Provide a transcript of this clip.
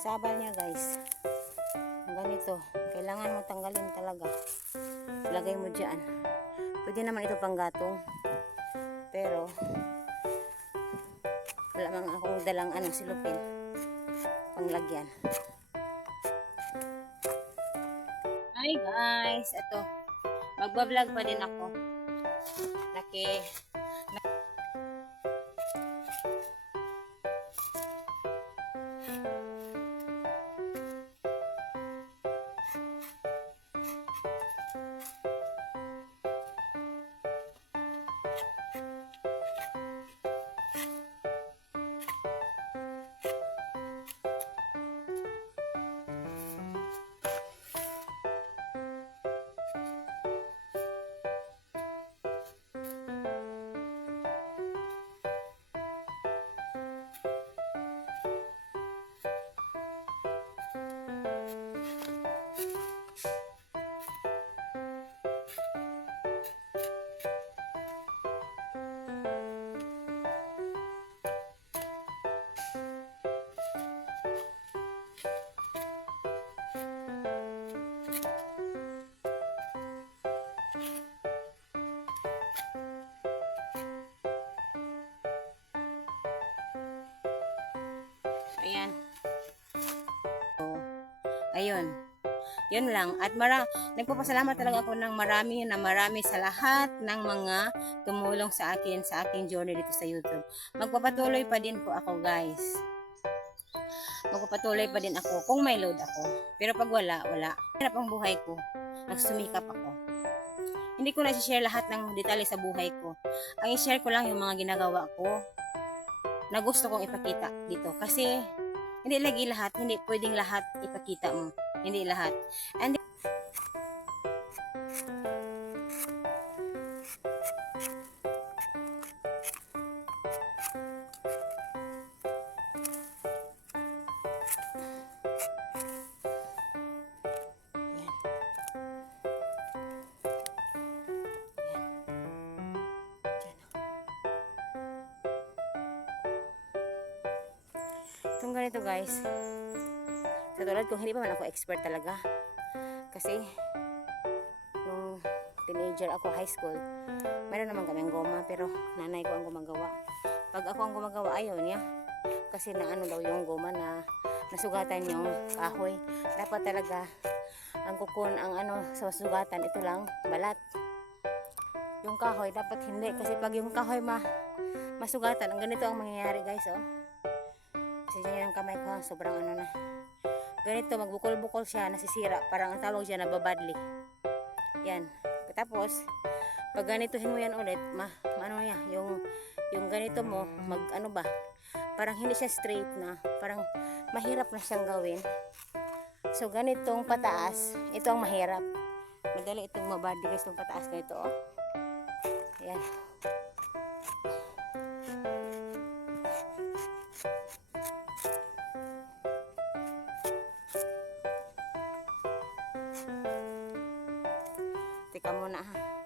sabal niya guys. Ganito. Kailangan mo tanggalin talaga. Lagay mo dyan. Pwede naman ito panggatong. Pero, wala mang akong dalang silupin. Panglagyan. Hi guys. Ito. Magbablog pa din ako. Ayan. So, ayun. Yun lang. At nagpapasalamat talaga ako ng marami sa lahat ng mga tumulong sa aking journey dito sa YouTube. Magpapatuloy pa din po ako guys. Magpapatuloy pa din ako kung may load ako. Pero pag wala. Hirap ang buhay ko. Nagsumikap ako. Hindi ko na i-share lahat ng detalye sa buhay ko. Ang i-share ko lang yung mga ginagawa ko na gusto kong ipakita dito. Kasi, hindi lagi lahat, hindi pwedeng lahat ipakita mo. Hindi lahat. And itong ganito guys, sa tulad ko, hindi pa man ako expert talaga kasi nung teenager ako, high school, meron naman kami ang goma pero nanay ko ang gumagawa. Pag ako ang gumagawa, ayaw niya kasi daw yung goma na nasugatan yung kahoy. Dapat talaga ang kukun ang sa sugatan, ito lang balat. Yung kahoy dapat hindi, kasi pag yung kahoy masugatan, ang ganito ang mangyayari guys. Kasi dyan yung kamay ko, sobrang na. Ganito, magbukol-bukol siya, nasisira. Parang ang tawag siya, nababadli. Yan. Tapos, pag ganitohin mo yan ulit, yung ganito mo, parang hindi siya straight na. Parang mahirap na siyang gawin. So, ganitong pataas, ito ang mahirap. Madali itong mabadli guys, itong pataas na ito. Ayan. Teka muna ha.